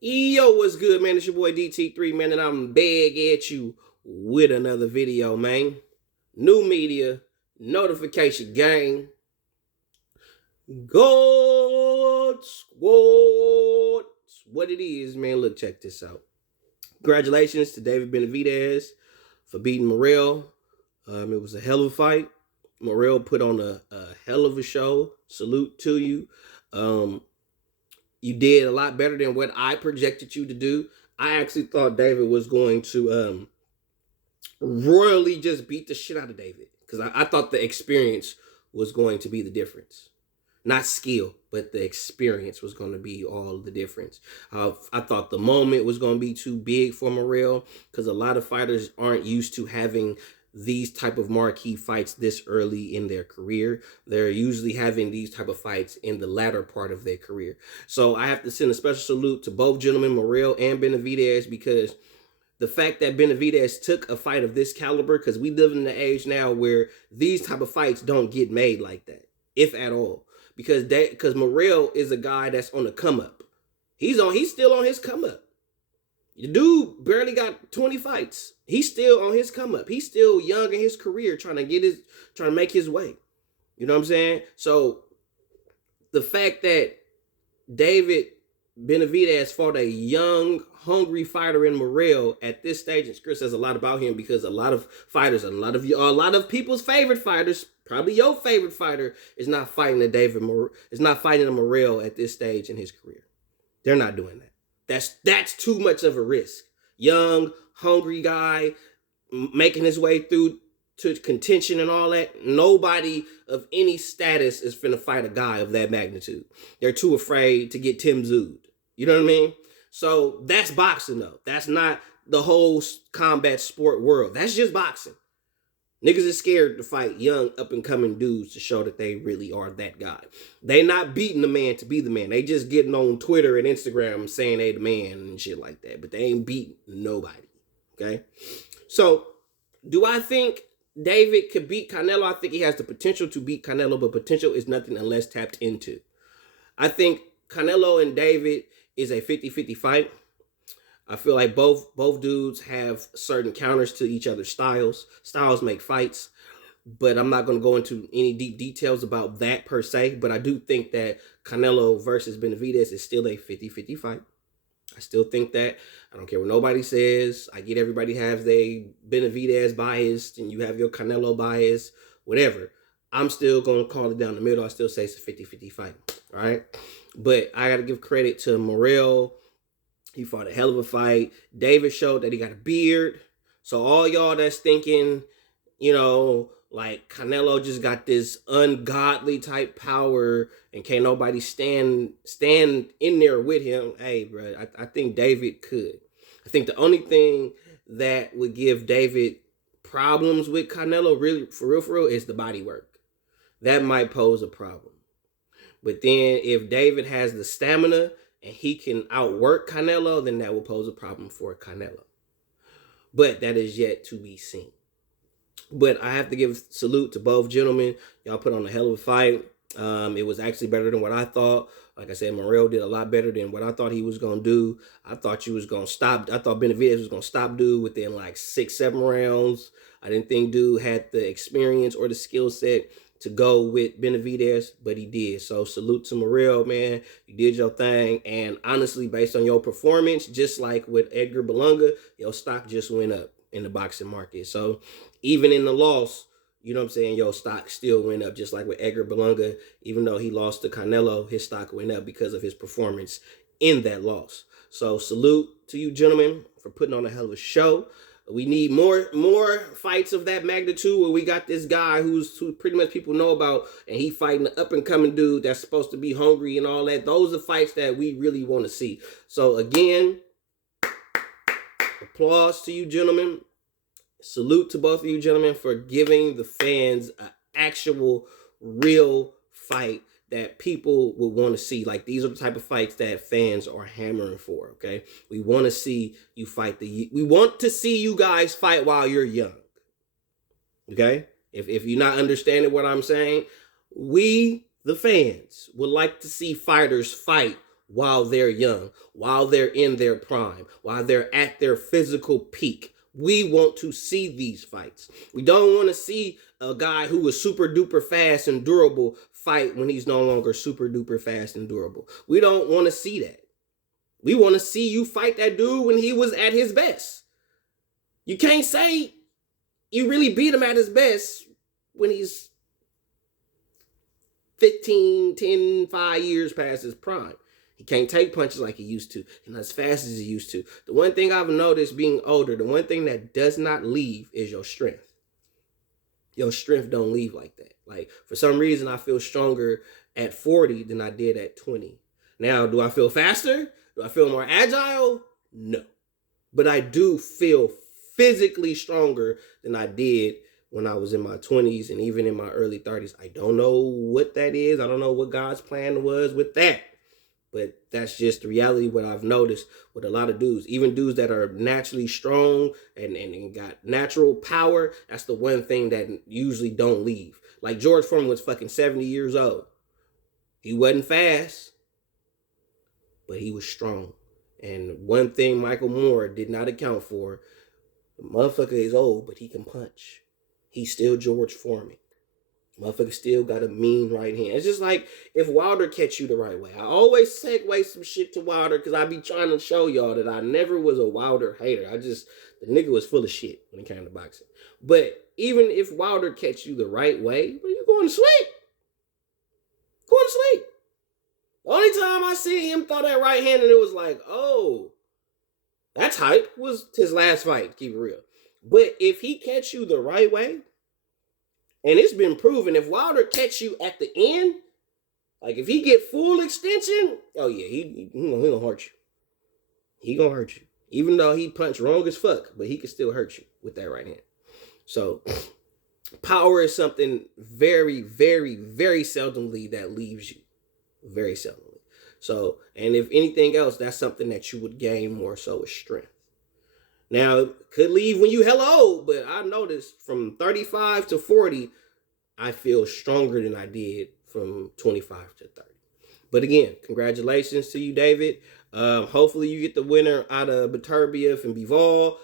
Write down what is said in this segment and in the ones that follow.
Yo, what's good, man? It's your boy DT3, man, and I'm back at you with another video, man. New media, notification gang, God Squad. What it is, man. Look, check this out. Congratulations to David Benevidez for beating Morrell. It was a hell of a fight. Morrell put on a hell of a show. Salute to you. You did a lot better than what I projected you to do. I actually thought David was going to royally just beat the shit out of David because I thought the experience was going to be the difference. Not skill, but the experience was going to be all the difference. I thought the moment was going to be too big for Morrell because a lot of fighters aren't used to having these type of marquee fights this early in their career. They're usually having these type of fights in the latter part of their career. So I have to send a special salute to both gentlemen, Morrell and Benevidez, because the fact that Benevidez took a fight of this caliber, because we live in the age now where these type of fights don't get made like that, if at all. Because Morrell is a guy that's on the come up. He's still on his come up. The dude barely got 20 fights. He's still on his come up. He's still young in his career, trying to make his way. You know what I'm saying? So the fact that David Benevidez fought a young, hungry fighter in Morrell at this stage, and Chris says a lot about him because a lot of fighters, a lot of people's favorite fighters, probably your favorite fighter, is not fighting a Morrell at this stage in his career. They're not doing that. That's too much of a risk. Young, hungry guy making his way through to contention and all that. Nobody of any status is finna fight a guy of that magnitude. They're too afraid to get Tim Zooed. You know what I mean? So that's boxing, though. That's not the whole combat sport world. That's just boxing. Niggas is scared to fight young, up-and-coming dudes to show that they really are that guy. They not beating the man to be the man. They just getting on Twitter and Instagram saying they the man and shit like that. But they ain't beating nobody, okay? So, do I think David could beat Canelo? I think he has the potential to beat Canelo, but potential is nothing unless tapped into. I think Canelo and David is a 50-50 fight. I feel like both dudes have certain counters to each other's styles. Styles make fights, but I'm not going to go into any deep details about that per se. But I do think that Canelo versus Benevidez is still a 50-50 fight. I still think that. I don't care what nobody says. I get everybody has their Benevidez bias and you have your Canelo bias, whatever. I'm still going to call it down the middle. I still say it's a 50-50 fight, all right? But I got to give credit to Morrell. He fought a hell of a fight. David showed that he got a beard. So all y'all that's thinking, like Canelo just got this ungodly type power and can't nobody stand in there with him. Hey, bro, I think David could. I think the only thing that would give David problems with Canelo, really, for real, is the body work. That might pose a problem. But then if David has the stamina and he can outwork Canelo, then that will pose a problem for Canelo. But that is yet to be seen. But I have to give salute to both gentlemen. Y'all put on a hell of a fight. It was actually better than what I thought. Like I said, Morrell did a lot better than what I thought he was going to do. I thought you was going to stop. I thought Benevidez was going to stop dude within like 6-7 rounds. I didn't think dude had the experience or the skill set to go with Benevidez, but he did. So salute to Morrell, man. You did your thing. And honestly, based on your performance, just like with Edgar Berlanga, your stock just went up in the boxing market. So even in the loss, you know what I'm saying, your stock still went up, just like with Edgar Berlanga. Even though he lost to Canelo, his stock went up because of his performance in that loss. So salute to you gentlemen for putting on a hell of a show. We need more fights of that magnitude where we got this guy who pretty much people know about, and he fighting the up-and-coming dude that's supposed to be hungry and all that. Those are fights that we really want to see. So, again, applause to you gentlemen. Salute to both of you gentlemen for giving the fans an actual, real fight that people will want to see. Like, these are the type of fights that fans are hammering for, okay? We want to see you fight we want to see you guys fight while you're young, okay? If you're not understanding what I'm saying, we, the fans, would like to see fighters fight while they're young, while they're in their prime, while they're at their physical peak. We want to see these fights. We don't want to see a guy who is super duper fast and durable fight when he's no longer super duper fast and durable. We don't want to see that. We want to see you fight that dude when he was at his best. You can't say you really beat him at his best when he's 15, 10, 5 years past his prime. He can't take punches like he used to, and as fast as he used to. The one thing I've noticed being older, the one thing that does not leave is your strength. Your strength don't leave like that. Like, for some reason, I feel stronger at 40 than I did at 20. Now, do I feel faster? Do I feel more agile? No. But I do feel physically stronger than I did when I was in my 20s and even in my early 30s. I don't know what that is. I don't know what God's plan was with that. But that's just the reality, what I've noticed with a lot of dudes. Even dudes that are naturally strong and got natural power, that's the one thing that usually don't leave. Like George Foreman was fucking 70 years old. He wasn't fast, but he was strong. And one thing Michael Moore did not account for, the motherfucker is old, but he can punch. He's still George Foreman. Motherfucker still got a mean right hand. It's just like if Wilder catch you the right way. I always segue some shit to Wilder because I be trying to show y'all that I never was a Wilder hater. The nigga was full of shit when it came to boxing. But even if Wilder catch you the right way, well, you going to sleep. Going to sleep. The only time I see him throw that right hand and it was like, oh, that's hype, was his last fight, keep it real. But if he catch you the right way, and it's been proven, if Wilder catch you at the end, like if he get full extension, oh yeah, he gonna hurt you. He gonna hurt you. Even though he punched wrong as fuck, but he can still hurt you with that right hand. So power is something very, very, very seldomly that leaves you. Very seldomly. So, and if anything else, that's something that you would gain more so is strength. Now, it could leave when you hella old, but I noticed from 35 to 40, I feel stronger than I did from 25 to 30. But again, congratulations to you, David. Hopefully you get the winner out of Beterbiev and Bivol.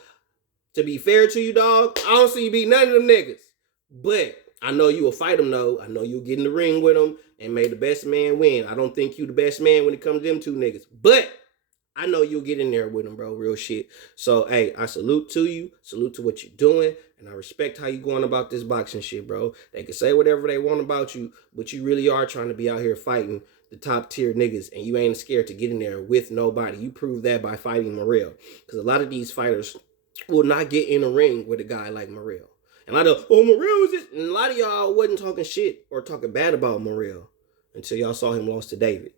To be fair to you, dog, I don't see you beat none of them niggas. But I know you will fight them, though. I know you'll get in the ring with them and may the best man win. I don't think you the best man when it comes to them two niggas. But I know you'll get in there with them, bro. Real shit. So, hey, I salute to you. Salute to what you're doing. And I respect how you going about this boxing shit, bro. They can say whatever they want about you, but you really are trying to be out here fighting the top tier niggas. And you ain't scared to get in there with nobody. You proved that by fighting Morrell. Because a lot of these fighters will not get in a ring with a guy like Morrell. And I know, oh, Morrell is this. And a lot of y'all wasn't talking shit or talking bad about Morrell until y'all saw him lost to David.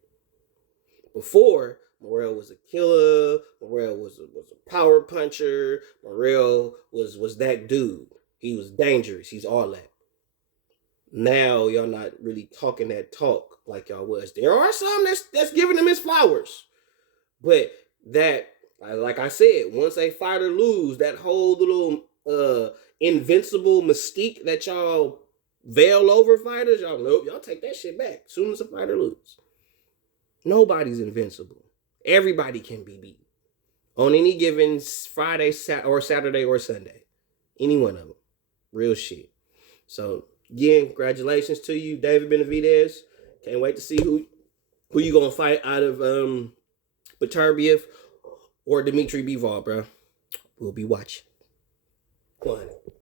Before, Morrell was a killer. Morrell was a power puncher. Morrell was that dude. He was dangerous. He's all that. Now y'all not really talking that talk like y'all was. There are some that's giving him his flowers, but that, like I said, once a fighter lose, that whole little invincible mystique that y'all veil over fighters, y'all take that shit back as soon as a fighter lose. Nobody's invincible. Everybody can be beat on any given Friday or Saturday or Sunday. Any one of them. Real shit. So, again, congratulations to you, David Benevidez. Can't wait to see who you going to fight out of Beterbiev or Dmitry Bivol, bro. We'll be watching. Go on.